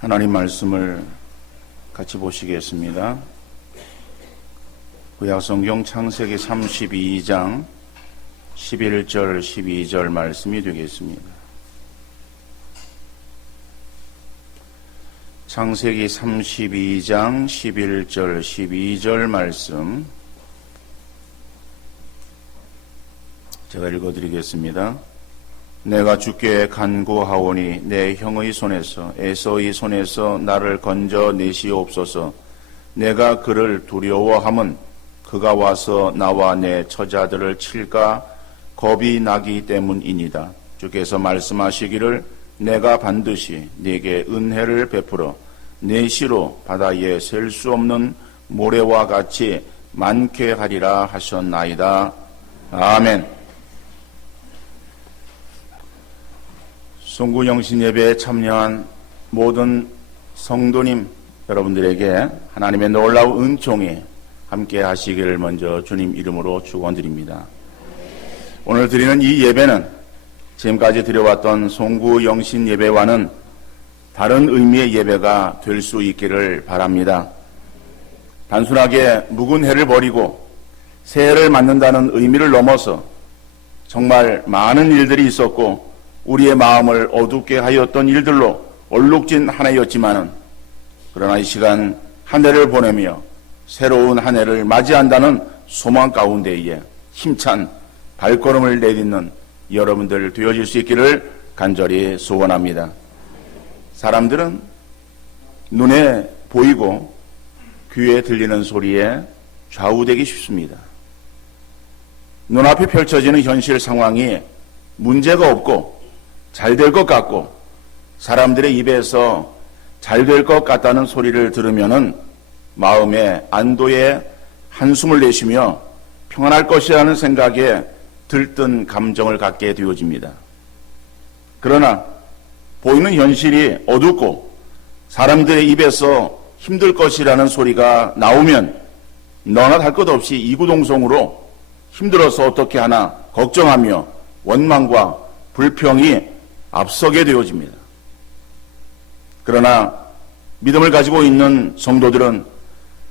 하나님 말씀을 같이 보시겠습니다. 구약성경 창세기 32장 11절 12절 말씀이 되겠습니다. 창세기 32장 11절 12절 말씀 제가 읽어드리겠습니다. 내가 주께 간구하오니 내 형의 손에서 에서의 손에서 나를 건져 내시옵소서. 내가 그를 두려워함은 그가 와서 나와 내 처자들을 칠까 겁이 나기 때문이니이다. 주께서 말씀하시기를 내가 반드시 네게 은혜를 베풀어 내 시로 바다에 셀 수 없는 모래와 같이 많게 하리라 하셨나이다. 아멘. 송구영신 예배에 참여한 모든 성도님 여러분들에게 하나님의 놀라운 은총이 함께 하시기를 먼저 주님 이름으로 축원드립니다. 오늘 드리는 이 예배는 지금까지 드려왔던 송구영신 예배와는 다른 의미의 예배가 될 수 있기를 바랍니다. 단순하게 묵은 해를 버리고 새해를 맞는다는 의미를 넘어서 정말 많은 일들이 있었고 우리의 마음을 어둡게 하였던 일들로 얼룩진 한 해였지만은 그러나 이 시간 한 해를 보내며 새로운 한 해를 맞이한다는 소망 가운데에 힘찬 발걸음을 내딛는 여러분들 되어질 수 있기를 간절히 소원합니다. 사람들은 눈에 보이고 귀에 들리는 소리에 좌우되기 쉽습니다. 눈앞에 펼쳐지는 현실 상황이 문제가 없고 잘 될 것 같고 사람들의 입에서 잘 될 것 같다는 소리를 들으면은 마음에 안도의 한숨을 내쉬며 평안할 것이라는 생각에 들뜬 감정을 갖게 되어집니다. 그러나 보이는 현실이 어둡고 사람들의 입에서 힘들 것이라는 소리가 나오면 너나 할 것 없이 이구동성으로 힘들어서 어떻게 하나 걱정하며 원망과 불평이 앞서게 되어집니다. 그러나 믿음을 가지고 있는 성도들은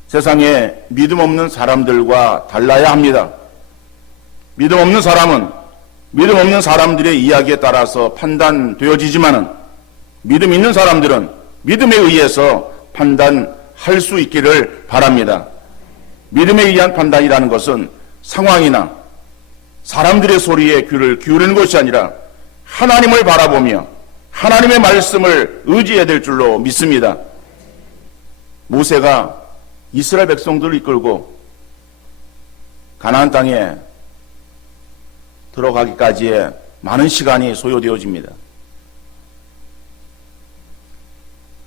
세상에 믿음 없는 사람들과 달라야 합니다. 믿음 없는 사람은 믿음 없는 사람들의 이야기에 따라서 판단되어지지만은 믿음 있는 사람들은 믿음에 의해서 판단할 수 있기를 바랍니다. 믿음에 의한 판단이라는 것은 상황이나 사람들의 소리에 귀를 기울이는 것이 아니라 하나님을 바라보며 하나님의 말씀을 의지해야 될 줄로 믿습니다. 모세가 이스라엘 백성들을 이끌고 가나안 땅에 들어가기까지의 많은 시간이 소요되어집니다.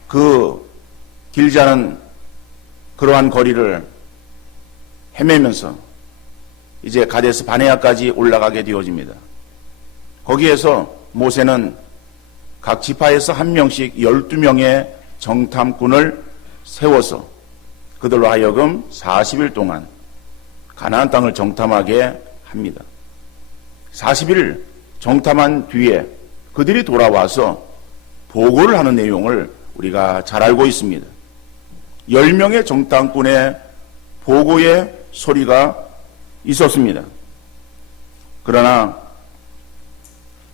그 길지 않은 그러한 거리를 헤매면서 이제 가데스 바네아까지 올라가게 되어집니다. 거기에서 모세는 각 지파에서 한 명씩 12명의 정탐꾼을 세워서 그들로 하여금 40일 동안 가나안 땅을 정탐하게 합니다. 40일 정탐한 뒤에 그들이 돌아와서 보고를 하는 내용을 우리가 잘 알고 있습니다. 10명의 정탐꾼의 보고의 소리가 있었습니다. 그러나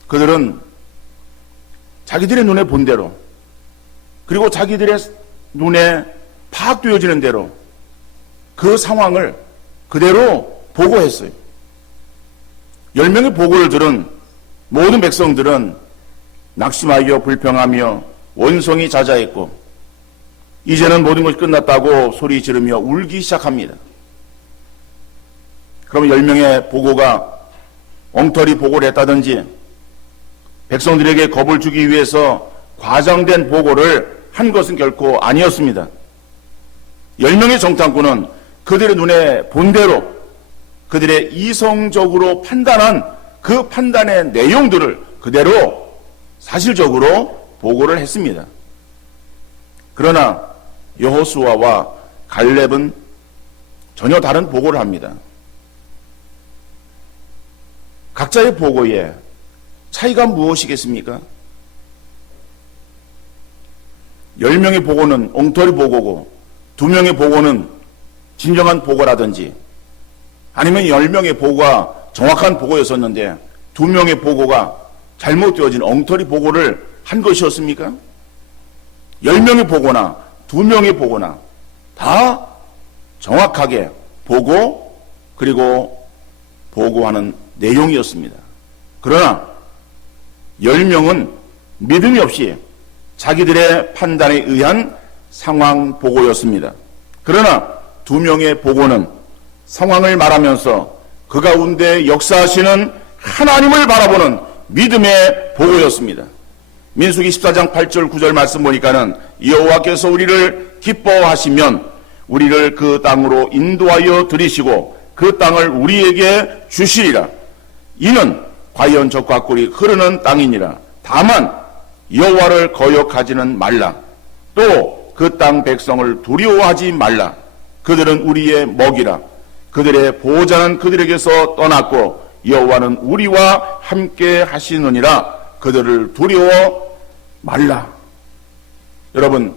그들은 자기들의 눈에 본 대로 그리고 자기들의 눈에 파악되어지는 대로 그 상황을 그대로 보고했어요. 10명의 보고를 들은 모든 백성들은 낙심하여 불평하며 원성이 자자했고 이제는 모든 것이 끝났다고 소리 지르며 울기 시작합니다. 그럼 10명의 보고가 엉터리 보고를 했다든지 백성들에게 겁을 주기 위해서 과장된 보고를 한 것은 결코 아니었습니다. 10명의 정탐꾼은 그들의 눈에 본 대로 그들의 이성적으로 판단한 그 판단의 내용들을 그대로 사실적으로 보고를 했습니다. 그러나 여호수아와 갈렙은 전혀 다른 보고를 합니다. 각자의 보고에 차이가 무엇이겠습니까? 10명의 보고는 엉터리 보고고 2명의 보고는 진정한 보고라든지, 아니면 10명의 보고가 정확한 보고였었는데 2명의 보고가 잘못되어진 엉터리 보고를 한 것이었습니까? 10명의 보고나 2명의 보고나 다 정확하게 보고 그리고 보고하는 내용이었습니다. 그러나 10명은 믿음이 없이 자기들의 판단에 의한 상황 보고였습니다. 그러나 2명의 보고는 상황을 말하면서 그 가운데 역사하시는 하나님을 바라보는 믿음의 보고였습니다. 민수기 14장 8절 9절 말씀 보니까는 여호와께서 우리를 기뻐하시면 우리를 그 땅으로 인도하여 들이시고 그 땅을 우리에게 주시리라. 이는 과연 젖과 꿀이 흐르는 땅이니라. 다만 여호와를 거역하지는 말라. 또 그 땅 백성을 두려워하지 말라. 그들은 우리의 먹이라. 그들의 보호자는 그들에게서 떠났고 여호와는 우리와 함께 하시느니라. 그들을 두려워 말라. 여러분,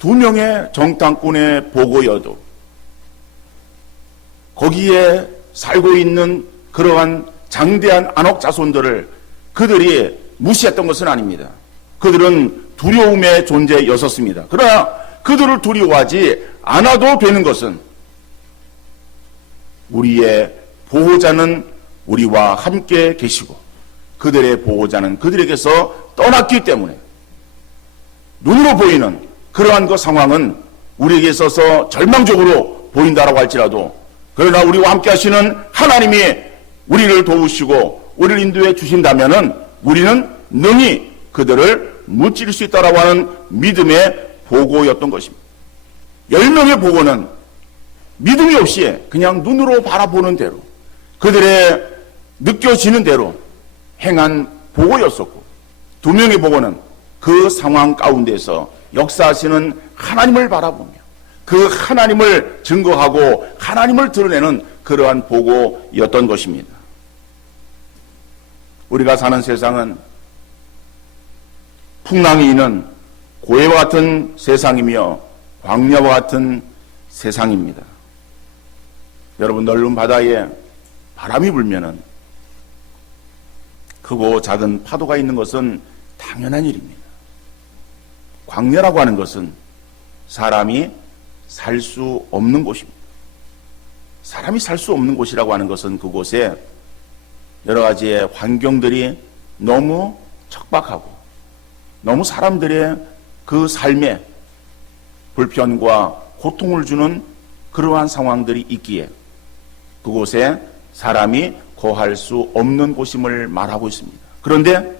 2명의 정탐꾼의 보고여도 거기에 살고 있는 그러한 장대한 안옥 자손들을 그들이 무시했던 것은 아닙니다. 그들은 두려움의 존재였었습니다. 그러나 그들을 두려워하지 않아도 되는 것은 우리의 보호자는 우리와 함께 계시고 그들의 보호자는 그들에게서 떠났기 때문에 눈으로 보이는 그러한 그 상황은 우리에게 있어서 절망적으로 보인다라고 할지라도, 그러나 우리와 함께 하시는 하나님이 우리를 도우시고 우리를 인도해 주신다면은 우리는 능히 그들을 무찌를 수 있다라고 하는 믿음의 보고였던 것입니다. 10명의 보고는 믿음이 없이 그냥 눈으로 바라보는 대로 그들의 느껴지는 대로 행한 보고였었고, 2명의 보고는 그 상황 가운데서 역사하시는 하나님을 바라보며 그 하나님을 증거하고 하나님을 드러내는 그러한 보고였던 것입니다. 우리가 사는 세상은 풍랑이 있는 고해와 같은 세상이며 광야와 같은 세상입니다. 여러분, 넓은 바다에 바람이 불면은 크고 작은 파도가 있는 것은 당연한 일입니다. 광야라고 하는 것은 사람이 살 수 없는 곳입니다. 사람이 살 수 없는 곳이라고 하는 것은 그곳에 여러 가지의 환경들이 너무 척박하고 너무 사람들의 그 삶에 불편과 고통을 주는 그러한 상황들이 있기에 그곳에 사람이 거할 수 없는 곳임을 말하고 있습니다. 그런데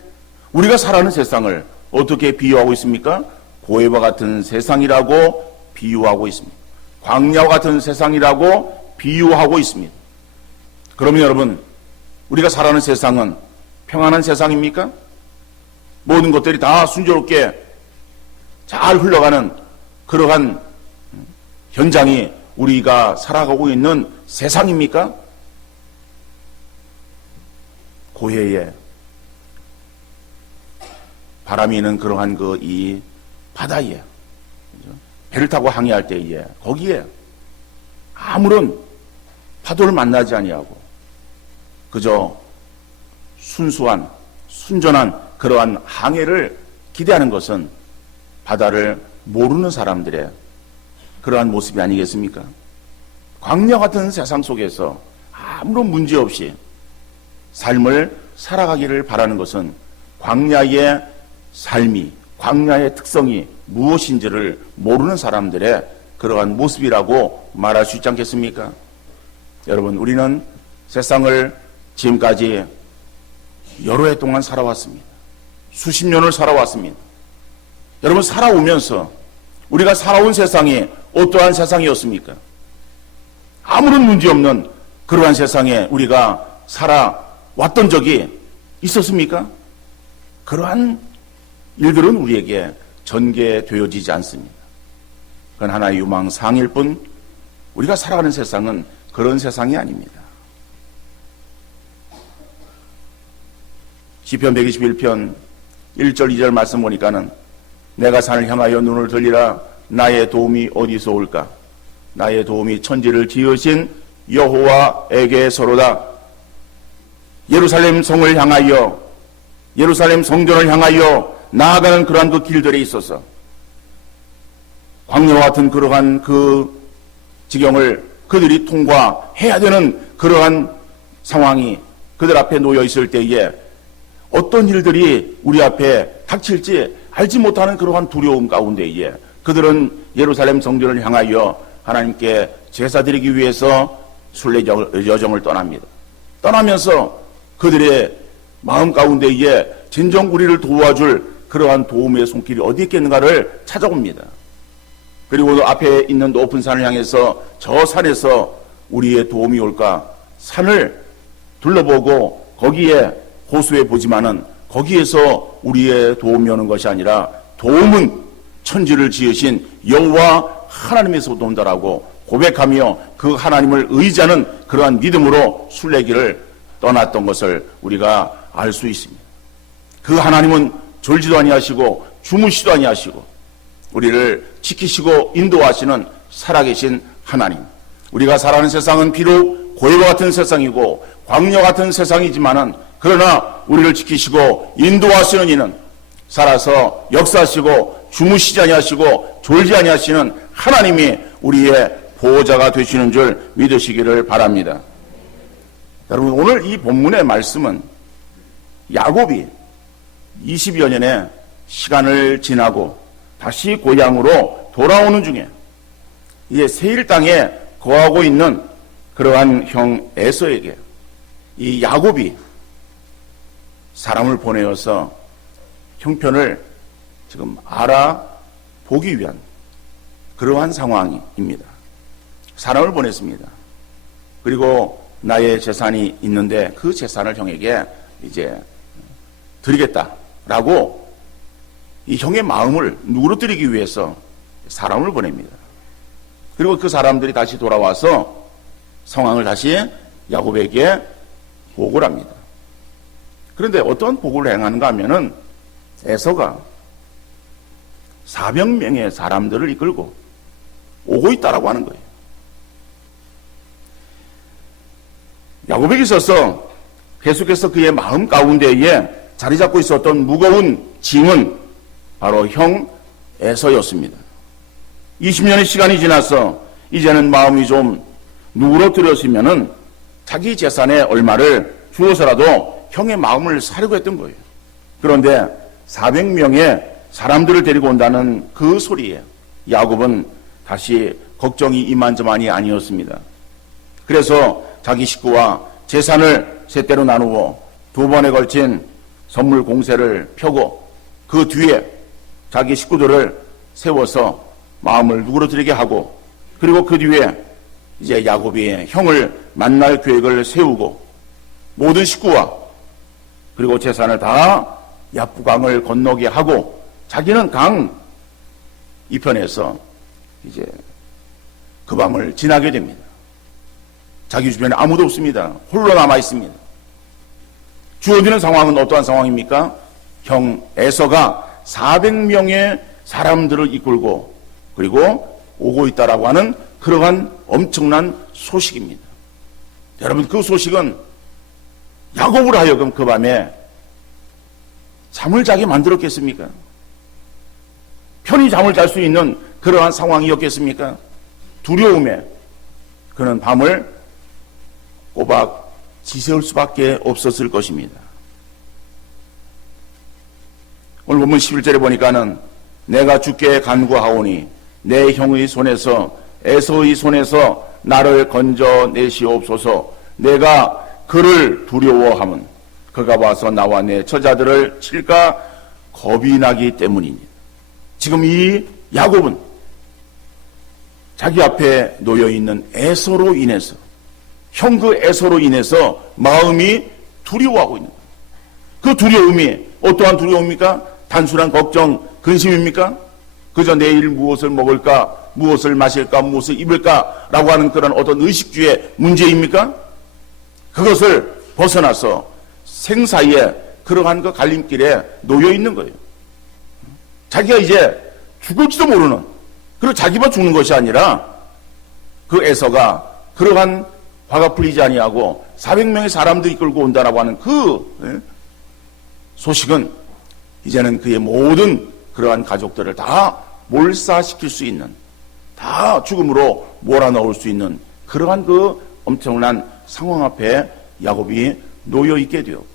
우리가 살아가는 세상을 어떻게 비유하고 있습니까? 고해와 같은 세상이라고 비유하고 있습니다. 광야와 같은 세상이라고 비유하고 있습니다. 그러면 여러분, 우리가 살아가는 세상은 평안한 세상입니까? 모든 것들이 다 순조롭게 잘 흘러가는 그러한 현장이 우리가 살아가고 있는 세상입니까? 고해에 바람이 있는 그러한 이 바다에 배를 타고 항해할 때에 거기에 아무런 파도를 만나지 아니하고 그저 순수한 순전한 그러한 항해를 기대하는 것은 바다를 모르는 사람들의 그러한 모습이 아니겠습니까? 광야 같은 세상 속에서 아무런 문제 없이 삶을 살아가기를 바라는 것은 광야의 삶이, 광야의 특성이 무엇인지를 모르는 사람들의 그러한 모습이라고 말할 수 있지 않겠습니까? 여러분, 우리는 세상을 지금까지 여러 해 동안 살아왔습니다. 수십 년을 살아왔습니다. 여러분, 살아오면서 우리가 살아온 세상이 어떠한 세상이었습니까? 아무런 문제 없는 그러한 세상에 우리가 살아왔던 적이 있었습니까? 그러한 일들은 우리에게 전개되어지지 않습니다. 그건 하나의 유망상일 뿐 우리가 살아가는 세상은 그런 세상이 아닙니다. 시편 121편 1절 2절 말씀 보니까는 내가 산을 향하여 눈을 들리라. 나의 도움이 어디서 올까? 나의 도움이 천지를 지으신 여호와에게서로다. 예루살렘 성을 향하여, 예루살렘 성전을 향하여 나아가는 그러한 그 길들에 있어서 광야와 같은 그러한 그 지경을 그들이 통과해야 되는 그러한 상황이 그들 앞에 놓여 있을 때에 어떤 일들이 우리 앞에 닥칠지 알지 못하는 그러한 두려움 가운데에 그들은 예루살렘 성전을 향하여 하나님께 제사 드리기 위해서 순례 여정을 떠납니다. 떠나면서 그들의 마음 가운데에 진정 우리를 도와줄 그러한 도움의 손길이 어디 있겠는가를 찾아옵니다. 그리고 앞에 있는 높은 산을 향해서 저 산에서 우리의 도움이 올까? 산을 둘러보고 거기에 호수해 보지만은 거기에서 우리의 도움이 오는 것이 아니라 도움은 천지를 지으신 여호와 하나님에서부터 온다라고 고백하며 그 하나님을 의지하는 그러한 믿음으로 순례길을 떠났던 것을 우리가 알 수 있습니다. 그 하나님은 졸지도 아니하시고 주무시도 아니하시고 우리를 지키시고 인도하시는 살아계신 하나님. 우리가 살아가는 세상은 비록 고해와 같은 세상이고 광야 같은 세상이지만은 그러나 우리를 지키시고 인도하시는 이는 살아서 역사하시고 주무시지 아니하시고 졸지 아니하시는 하나님이 우리의 보호자가 되시는 줄 믿으시기를 바랍니다. 여러분, 오늘 이 본문의 말씀은 야곱이 20여 년의 시간을 지나고 다시 고향으로 돌아오는 중에 이제 세일 땅에 거하고 있는 그러한 형 에서에게 이 야곱이 사람을 보내어서 형편을 지금 알아보기 위한 그러한 상황입니다. 사람을 보냈습니다. 그리고 나의 재산이 있는데 그 재산을 형에게 이제 드리겠다라고 이 형의 마음을 누그러뜨리기 위해서 사람을 보냅니다. 그리고 그 사람들이 다시 돌아와서 상황을 다시 야곱에게 보고를 합니다. 그런데 어떤 보고를 행하는가 하면은 에서가 400명의 사람들을 이끌고 오고 있다라고 하는 거예요. 야곱에게 있어서 계속해서 그의 마음 가운데에 자리 잡고 있었던 무거운 짐은 바로 형 에서였습니다. 20년의 시간이 지나서 이제는 마음이 좀 누그러뜨렸으면은 자기 재산의 얼마를 주어서라도 형의 마음을 사려고 했던 거예요. 그런데 400명의 사람들을 데리고 온다는 그 소리에 야곱은 다시 걱정이 이만저만이 아니었습니다. 그래서 자기 식구와 재산을 세 대로 나누어 2번에 걸친 선물 공세를 펴고 그 뒤에 자기 식구들을 세워서 마음을 누그러뜨리게 하고 그리고 그 뒤에 이제 야곱이 형을 만날 계획을 세우고 모든 식구와 그리고 재산을 다 야부강을 건너게 하고 자기는 강 이편에서 이제 그 밤을 지나게 됩니다. 자기 주변에 아무도 없습니다. 홀로 남아 있습니다. 주어지는 상황은 어떠한 상황입니까? 형 에서가 400명의 사람들을 이끌고 그리고 오고 있다라고 하는 그러한 엄청난 소식입니다. 여러분, 그 소식은 야곱으로 하여금 그 밤에 잠을 자게 만들었겠습니까? 편히 잠을 잘 수 있는 그러한 상황이었겠습니까? 두려움에 그는 밤을 꼬박 지새울 수밖에 없었을 것입니다. 오늘 본문 11절에 보니까는 내가 주께 간구하오니 내 형의 손에서 에서의 손에서 나를 건져내시옵소서. 내가 그를 두려워함은 그가 와서 나와 내 처자들을 칠까 겁이 나기 때문이니. 지금 이 야곱은 자기 앞에 놓여있는 에서로 인해서 형 그 에서로 인해서 마음이 두려워하고 있는 거예요. 그 두려움이 어떠한 두려움입니까? 단순한 걱정, 근심입니까? 그저 내일 무엇을 먹을까, 무엇을 마실까, 무엇을 입을까 라고 하는 그런 어떤 의식주의 문제입니까? 그것을 벗어나서 생사에 그러한 그 갈림길에 놓여 있는 거예요. 자기가 이제 죽을지도 모르는, 그리고 자기만 죽는 것이 아니라 그 에서가 그러한 화가 풀리지 아니하고 400명의 사람들이 끌고 온다라고 하는 그 소식은 이제는 그의 모든 그러한 가족들을 다 몰사시킬 수 있는, 다 죽음으로 몰아넣을 수 있는 그러한 그 엄청난 상황 앞에 야곱이 놓여 있게 되었고,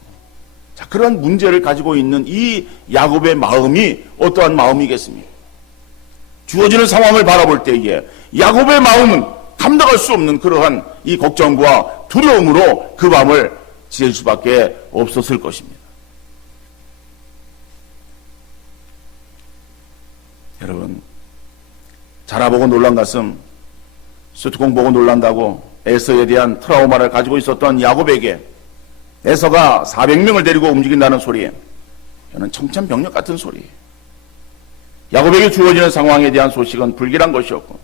자, 그러한 문제를 가지고 있는 이 야곱의 마음이 어떠한 마음이겠습니까? 주어지는 상황을 바라볼 때에 야곱의 마음은 감당할 수 없는 그러한 이 걱정과 두려움으로 그 밤을 지낼 수밖에 없었을 것입니다. 여러분, 자라보고 놀란 가슴, 수트공 보고 놀란다고 에서에 대한 트라우마를 가지고 있었던 야곱에게 에서가 400명을 데리고 움직인다는 소리에 저는 청천벽력 같은 소리예요. 야곱에게 주어지는 상황에 대한 소식은 불길한 것이었고,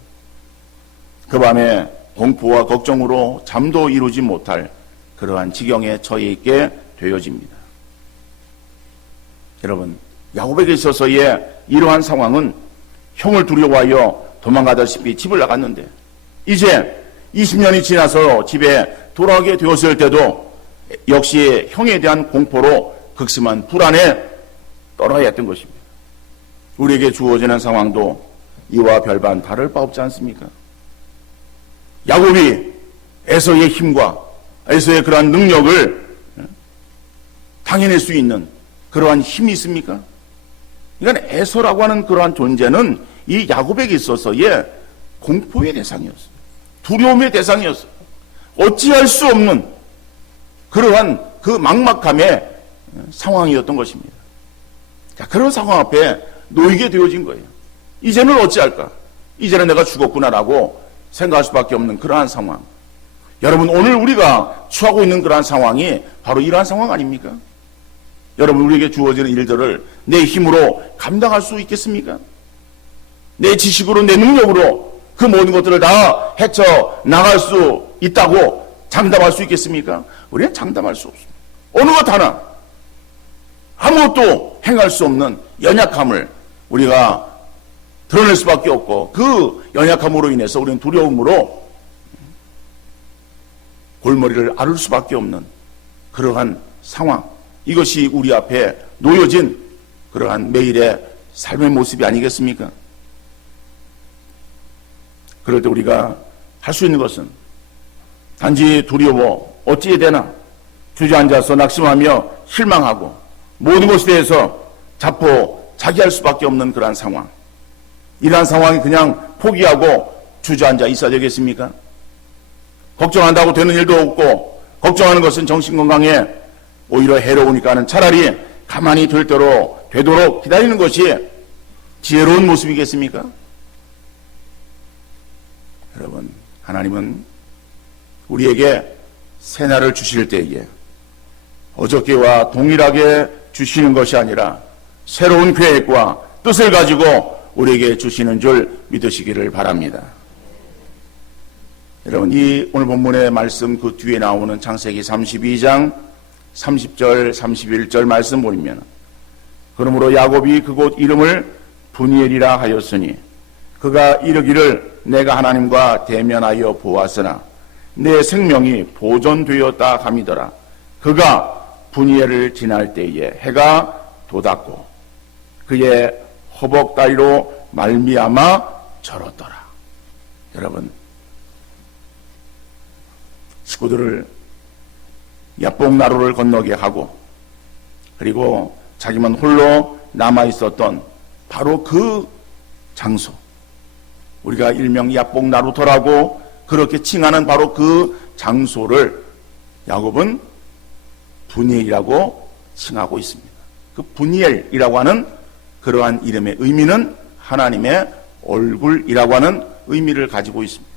그 밤에 공포와 걱정으로 잠도 이루지 못할 그러한 지경에 처해 있게 되어집니다. 여러분, 야곱에게 있어서의 이러한 상황은 형을 두려워하여 도망가다시피 집을 나갔는데, 이제 20년이 지나서 집에 돌아오게 되었을 때도 역시 형에 대한 공포로 극심한 불안에 떨어야 했던 것입니다. 우리에게 주어지는 상황도 이와 별반 다를 바 없지 않습니까? 야곱이 에서의 힘과 에서의 그러한 능력을 당해낼 수 있는 그러한 힘이 있습니까? 그러니까 에서라고 하는 그러한 존재는 이 야곱에게 있어서의 공포의 대상이었어요. 두려움의 대상이었어요. 어찌할 수 없는 그러한 그 막막함의 상황이었던 것입니다. 자, 그런 상황 앞에 놓이게 되어진 거예요. 이제는 어찌할까? 이제는 내가 죽었구나라고 생각할 수밖에 없는 그러한 상황. 여러분, 오늘 우리가 처하고 있는 그러한 상황이 바로 이러한 상황 아닙니까? 여러분, 우리에게 주어지는 일들을 내 힘으로 감당할 수 있겠습니까? 내 지식으로, 내 능력으로 그 모든 것들을 다 헤쳐 나갈 수 있다고 장담할 수 있겠습니까? 우리는 장담할 수 없습니다. 어느 것 하나 아무것도 행할 수 없는 연약함을 우리가 드러낼 수밖에 없고, 그 연약함으로 인해서 우리는 두려움으로 골머리를 앓을 수밖에 없는 그러한 상황, 이것이 우리 앞에 놓여진 그러한 매일의 삶의 모습이 아니겠습니까? 그럴 때 우리가 할 수 있는 것은 단지 두려워 어찌해야 되나 주저앉아서 낙심하며 실망하고 모든 것에 대해서 자포자기할 수밖에 없는 그러한 상황, 이러한 상황이 그냥 포기하고 주저앉아 있어야 되겠습니까? 걱정한다고 되는 일도 없고, 걱정하는 것은 정신건강에 오히려 해로우니까는 차라리 가만히 될 대로 되도록 기다리는 것이 지혜로운 모습이겠습니까? 여러분, 하나님은 우리에게 새날을 주실 때에 어저께와 동일하게 주시는 것이 아니라 새로운 계획과 뜻을 가지고 우리에게 주시는 줄 믿으시기를 바랍니다. 여러분, 이 오늘 본문의 말씀 그 뒤에 나오는 창세기 32장 30절 31절 말씀 보면, 그러므로 야곱이 그곳 이름을 분이엘이라 하였으니 그가 이르기를 내가 하나님과 대면하여 보았으나 내 생명이 보존되었다 함이더라. 그가 분이엘을 지날 때에 해가 돋았고 그의 허벅다리로 말미암아 절었더라. 여러분, 식구들을 야복나루를 건너게 하고 그리고 자기만 홀로 남아있었던 바로 그 장소, 우리가 일명 야복나루터라고 그렇게 칭하는 바로 그 장소를 야곱은 분이엘이라고 칭하고 있습니다. 그 분이엘이라고 하는 그러한 이름의 의미는 하나님의 얼굴이라고 하는 의미를 가지고 있습니다.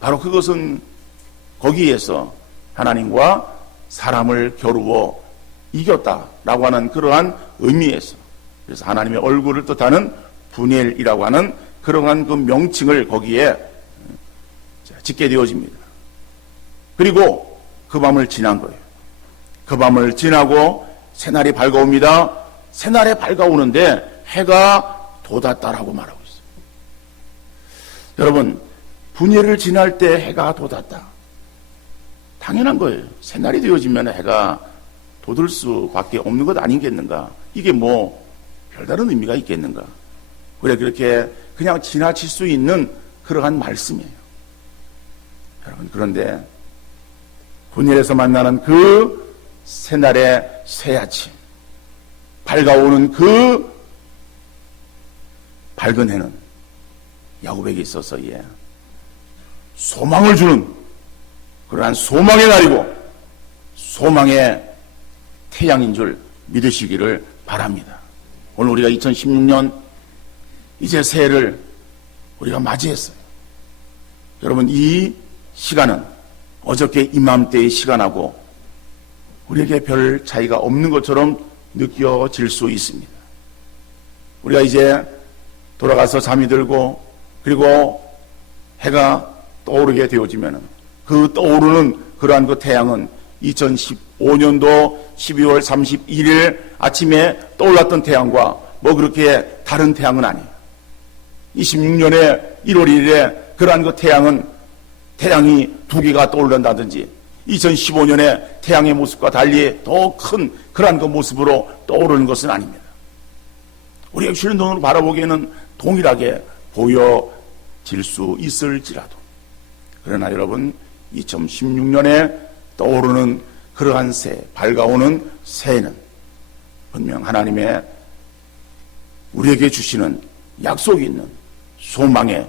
바로 그것은 거기에서 하나님과 사람을 겨루어 이겼다라고 하는 그러한 의미에서, 그래서 하나님의 얼굴을 뜻하는 분이엘이라고 하는 그러한 그 명칭을 거기에 짓게 되어집니다. 그리고 그 밤을 지난 거예요. 그 밤을 지나고 새날이 밝아옵니다. 새날에 밝아오는데 해가 돋았다라고 말하고 있어요. 여러분, 분예를 지날 때 해가 돋았다. 당연한 거예요. 새날이 되어지면 해가 돋을 수밖에 없는 것 아니겠는가? 이게 뭐 별다른 의미가 있겠는가? 그렇게 그냥 지나칠 수 있는 그러한 말씀이에요. 여러분, 그런데 분예에서 만나는 그 새날의 새아침, 밝아오는 그 밝은 해는 야곱에게 있어서 소망을 주는 그러한 소망의 날이고 소망의 태양인 줄 믿으시기를 바랍니다. 오늘 우리가 2016년 이제 새해를 우리가 맞이했어요. 여러분, 이 시간은 어저께 이맘때의 시간하고 우리에게 별 차이가 없는 것처럼 느껴질 수 있습니다. 우리가 이제 돌아가서 잠이 들고 그리고 해가 떠오르게 되어지면 그 떠오르는 그러한 그 태양은 2015년도 12월 31일 아침에 떠올랐던 태양과 뭐 그렇게 다른 태양은 아니에요. 26년에 1월 1일에 그러한 그 태양이 두 개가 떠오른다든지 2015년에 태양의 모습과 달리 더 큰 그러한 그 모습으로 떠오르는 것은 아닙니다. 우리가 쉬는 눈으로 바라보기에는 동일하게 보여질 수 있을지라도, 그러나 여러분, 2016년에 떠오르는 그러한 새, 밝아오는 새는 분명 하나님의 우리에게 주시는 약속이 있는 소망의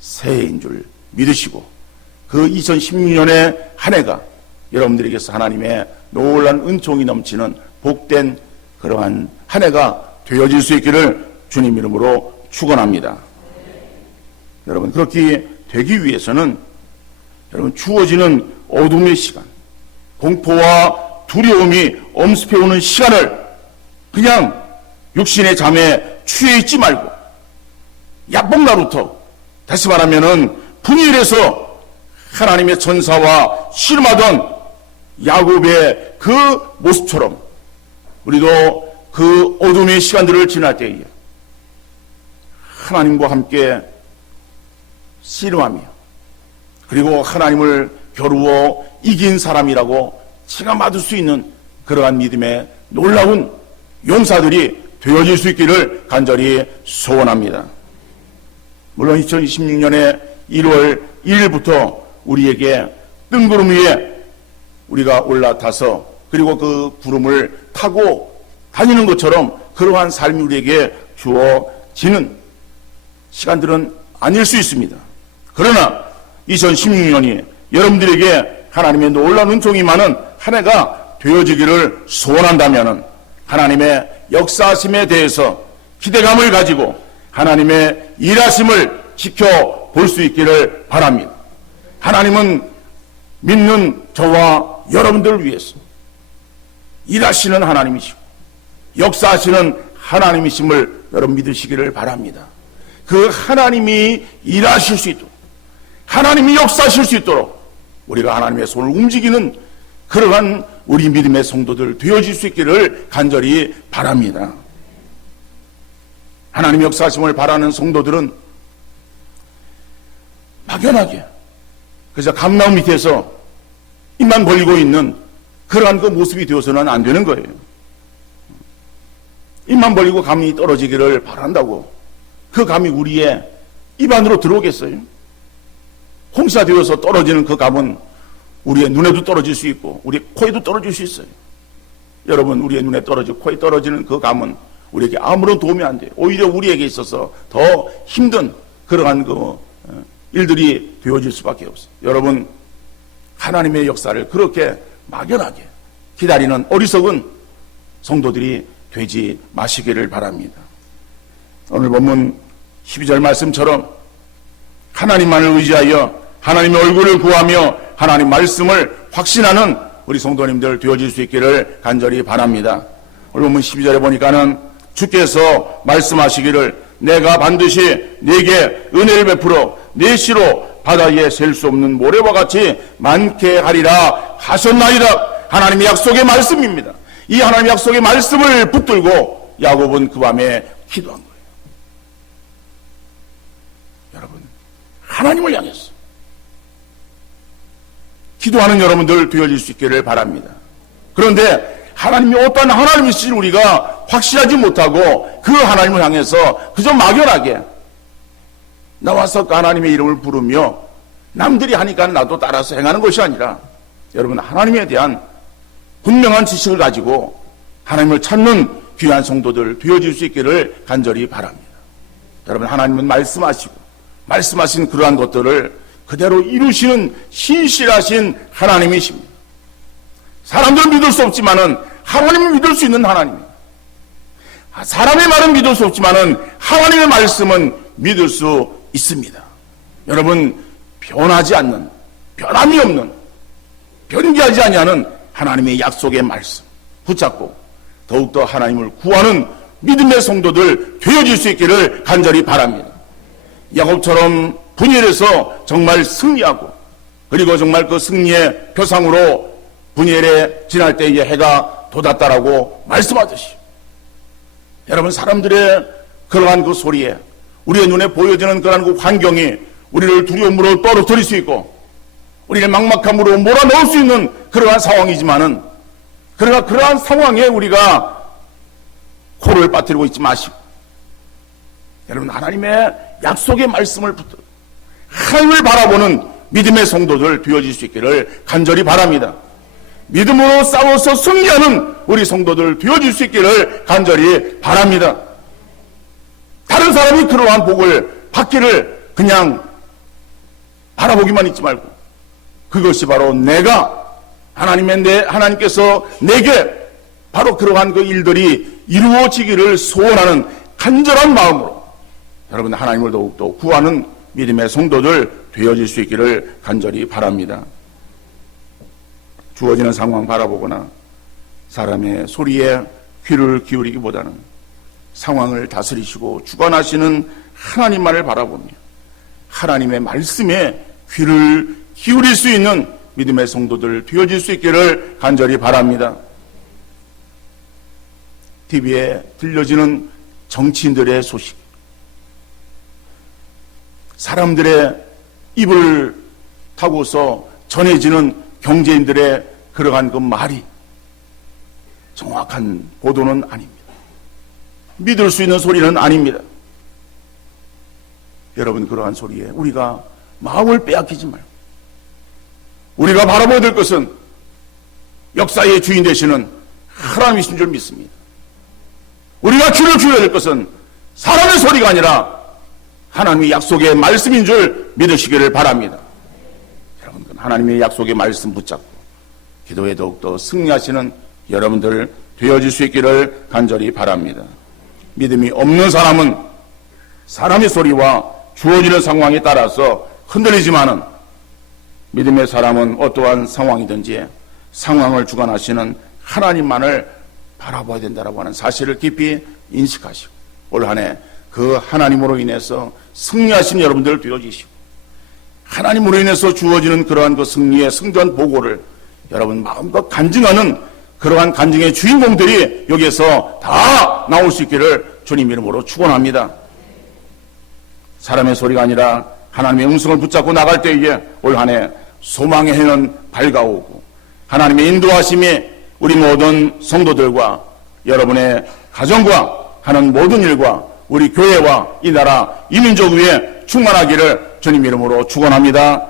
새해인 줄 믿으시고, 그 2016년의 한 해가 여러분들에게서 하나님의 놀라운 은총이 넘치는 복된 그러한 한 해가 되어질 수 있기를 주님 이름으로 축원합니다. 여러분, 그렇게 되기 위해서는 여러분, 주어지는 어둠의 시간, 공포와 두려움이 엄습해오는 시간을 그냥 육신의 잠에 취해 있지 말고 야복나루터, 다시 말하면은 분일에서 하나님의 천사와 씨름하던 야곱의 그 모습처럼 우리도 그 어둠의 시간들을 지날 때에 하나님과 함께 씨름하며 그리고 하나님을 겨루어 이긴 사람이라고 치가 맞을 수 있는 그러한 믿음의 놀라운 용사들이 되어질 수 있기를 간절히 소원합니다. 물론 2026년에 1월 1일부터 우리에게 뜬구름 위에 우리가 올라타서 그리고 그 구름을 타고 다니는 것처럼 그러한 삶이 우리에게 주어지는 시간들은 아닐 수 있습니다. 그러나 2016년이 여러분들에게 하나님의 놀라운 은총이 많은 한 해가 되어지기를 소원한다면 하나님의 역사하심에 대해서 기대감을 가지고 하나님의 일하심을 지켜볼 수 있기를 바랍니다. 하나님은 믿는 저와 여러분들을 위해서 일하시는 하나님이시고 역사하시는 하나님이심을 여러분 믿으시기를 바랍니다. 그 하나님이 일하실 수 있도록, 하나님이 역사하실 수 있도록 우리가 하나님의 손을 움직이는 그러한 우리 믿음의 성도들 되어질 수 있기를 간절히 바랍니다. 하나님 역사하심을 바라는 성도들은 막연하게 그래서 감나무 밑에서 입만 벌리고 있는 그러한 그 모습이 되어서는 안 되는 거예요. 입만 벌리고 감이 떨어지기를 바란다고 그 감이 우리의 입 안으로 들어오겠어요? 홍사되어서 떨어지는 그 감은 우리의 눈에도 떨어질 수 있고 우리 코에도 떨어질 수 있어요. 여러분, 우리의 눈에 떨어지고 코에 떨어지는 그 감은 우리에게 아무런 도움이 안 돼요. 오히려 우리에게 있어서 더 힘든 그러한 그 일들이 되어질 수밖에 없어요. 여러분, 하나님의 역사를 그렇게 막연하게 기다리는 어리석은 성도들이 되지 마시기를 바랍니다. 오늘 본문 12절 말씀처럼 하나님만을 의지하여 하나님의 얼굴을 구하며 하나님 말씀을 확신하는 우리 성도님들 되어질 수 있기를 간절히 바랍니다. 오늘 본문 12절에 보니까는 주께서 말씀하시기를 내가 반드시 네게 은혜를 베풀어 네 시로 바다에 셀 수 없는 모래와 같이 많게 하리라 하셨나이다. 하나님의 약속의 말씀입니다. 이 하나님의 약속의 말씀을 붙들고 야곱은 그 밤에 기도한 거예요. 여러분, 하나님을 향해서 기도하는 여러분들 되어질 수 있기를 바랍니다. 그런데 하나님이 어떤 하나님이신지 우리가 확실하지 못하고 그 하나님을 향해서 그저 막연하게 나와서 그 하나님의 이름을 부르며 남들이 하니까 나도 따라서 행하는 것이 아니라 여러분, 하나님에 대한 분명한 지식을 가지고 하나님을 찾는 귀한 성도들 되어질 수 있기를 간절히 바랍니다. 여러분, 하나님은 말씀하신 그러한 것들을 그대로 이루시는 신실하신 하나님이십니다. 사람들은 믿을 수 없지만은 하나님을 믿을 수 있는 하나님입니다. 사람의 말은 믿을 수 없지만은 하나님의 말씀은 믿을 수 있습니다. 여러분, 변하지 않는, 변함이 없는, 변개하지 아니하는 하나님의 약속의 말씀 붙잡고 더욱더 하나님을 구하는 믿음의 성도들 되어질 수 있기를 간절히 바랍니다. 야곱처럼 분열해서 정말 승리하고, 그리고 정말 그 승리의 표상으로 분열에 지날 때에 해가 돋았다라고 말씀하듯이, 여러분, 사람들의 그러한 그 소리에, 우리의 눈에 보여지는 그러한 그 환경이 우리를 두려움으로 떨어뜨릴 수 있고 우리를 막막함으로 몰아넣을 수 있는 그러한 상황이지만은, 그러나 그러한 상황에 우리가 코를 빠뜨리고 있지 마시고, 여러분, 하나님의 약속의 말씀을 붙들고 하나님을 바라보는 믿음의 성도들 되어질 수 있기를 간절히 바랍니다. 믿음으로 싸워서 승리하는 우리 성도들 되어질 수 있기를 간절히 바랍니다. 다른 사람이 그러한 복을 받기를 그냥 바라보기만 있지 말고, 그것이 바로 하나님께서 내게 바로 그러한 그 일들이 이루어지기를 소원하는 간절한 마음으로 여러분, 하나님을 더욱더 구하는 믿음의 성도들 되어질 수 있기를 간절히 바랍니다. 주어지는 상황 바라보거나 사람의 소리에 귀를 기울이기보다는 상황을 다스리시고 주관하시는 하나님만을 바라보며 하나님의 말씀에 귀를 기울일 수 있는 믿음의 성도들 되어질 수 있기를 간절히 바랍니다. TV에 들려지는 정치인들의 소식, 사람들의 입을 타고서 전해지는 경제인들의 그러한 그 말이 정확한 보도는 아닙니다. 믿을 수 있는 소리는 아닙니다. 여러분, 그러한 소리에 우리가 마음을 빼앗기지 말고 우리가 바라봐야 될 것은 역사의 주인 되시는 하나님이신 줄 믿습니다. 우리가 귀를 기울여야 될 것은 사람의 소리가 아니라 하나님의 약속의 말씀인 줄 믿으시기를 바랍니다. 여러분, 하나님의 약속의 말씀 붙잡고 기도에 더욱더 승리하시는 여러분들 되어질 수 있기를 간절히 바랍니다. 믿음이 없는 사람은 사람의 소리와 주어지는 상황에 따라서 흔들리지만은, 믿음의 사람은 어떠한 상황이든지 상황을 주관하시는 하나님만을 바라봐야 된다라고 하는 사실을 깊이 인식하시고 올 한 해 그 하나님으로 인해서 승리하신 여러분들 되어지시고, 하나님으로 인해서 주어지는 그러한 그 승리의 승전 보고를 여러분 마음껏 간증하는 그러한 간증의 주인공들이 여기에서 다 나올 수 있기를 주님 이름으로 축원합니다. 사람의 소리가 아니라 하나님의 음성을 붙잡고 나갈 때에 올 한 해 소망의 해는 밝아오고 하나님의 인도하심이 우리 모든 성도들과 여러분의 가정과 하는 모든 일과 우리 교회와 이 나라 이 민족 위에 충만하기를 주님 이름으로 축원합니다.